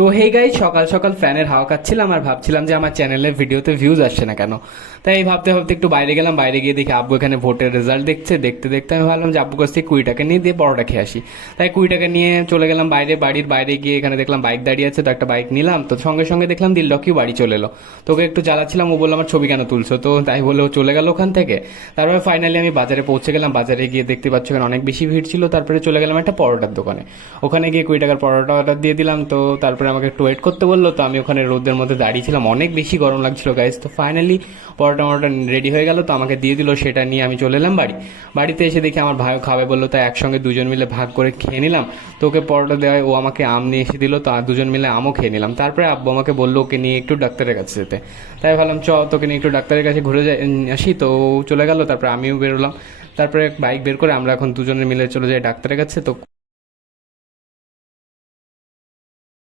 তো hey guys, সকাল সকাল ফ্যানের হাওয়া খাচ্ছিলাম আর ভাবছিলাম যে আমার চ্যানেলের ভিডিওতে ভিউজ আসছে না কেন। তাই এই ভাবতে ভাবতে একটু বাইরে গেলাম, বাইরে গিয়ে দেখি আব্বু এখানে ভোটের রেজাল্ট দেখছে। দেখতে দেখতে আমি ভাবলাম যে আব্বুর কাছ থেকে 20 টাকা নিয়ে দিয়ে পরোটা খেয়ে আসি। তাই 20 টাকা নিয়ে চলে গেলাম বাইরে, বাড়ির বাইরে গিয়ে এখানে দেখলাম বাইক দাঁড়িয়ে আছে, তো একটা বাইক নিলাম। তো সঙ্গে সঙ্গে দেখলাম দিলরকিও বাড়ি চলে এলো। তোকে একটু চালাচ্ছিলাম, ও বললো আমার ছবি কেন তুলছো, তো তাই বলে ও চলে গেল ওখান থেকে। তারপরে ফাইনালি আমি বাজারে পৌঁছে গেলাম, বাজারে গিয়ে দেখতে পাচ্ছ এখানে অনেক বেশি ভিড় ছিল। তারপরে চলে গেলাম একটা পরোটার দোকানে, ওখানে গিয়ে 20 টাকার পরোটা অর্ডার দিয়ে দিলাম। তো তারপরে আমাকে একটু ওয়েট করতে বললো, তো আমি ওখানে রোদের মধ্যে দাঁড়িয়েছিলাম, অনেক বেশি গরম লাগছিল গাইস। তো ফাইনালি পরোটা মরোটা রেডি হয়ে গেল, তো আমাকে দিয়ে দিল, সেটা নিয়ে আমি চলে এলাম বাড়ি। বাড়িতে এসে দেখি আমার ভাইও খাবে বললো, তাই একসঙ্গে দুজন মিলে ভাগ করে খেয়ে নিলাম। তো ওকে পরোটা দেওয়ায় ও আমাকে আম নিয়ে এসে দিল, তো আর দুজন মিলে আমও খেয়ে নিলাম। তারপরে আব্বু আমাকে বললো ওকে নিয়ে একটু ডাক্তারের কাছে যেতে। তাই ভাবলাম চ তোকে নিয়ে একটু ডাক্তারের কাছে ঘুরে যাই আসি। তো ও চলে গেল, তারপরে আমিও বেরোলাম। তারপরে বাইক বের করে আমরা এখন দুজনে মিলে চলে যাই ডাক্তারের কাছে। তো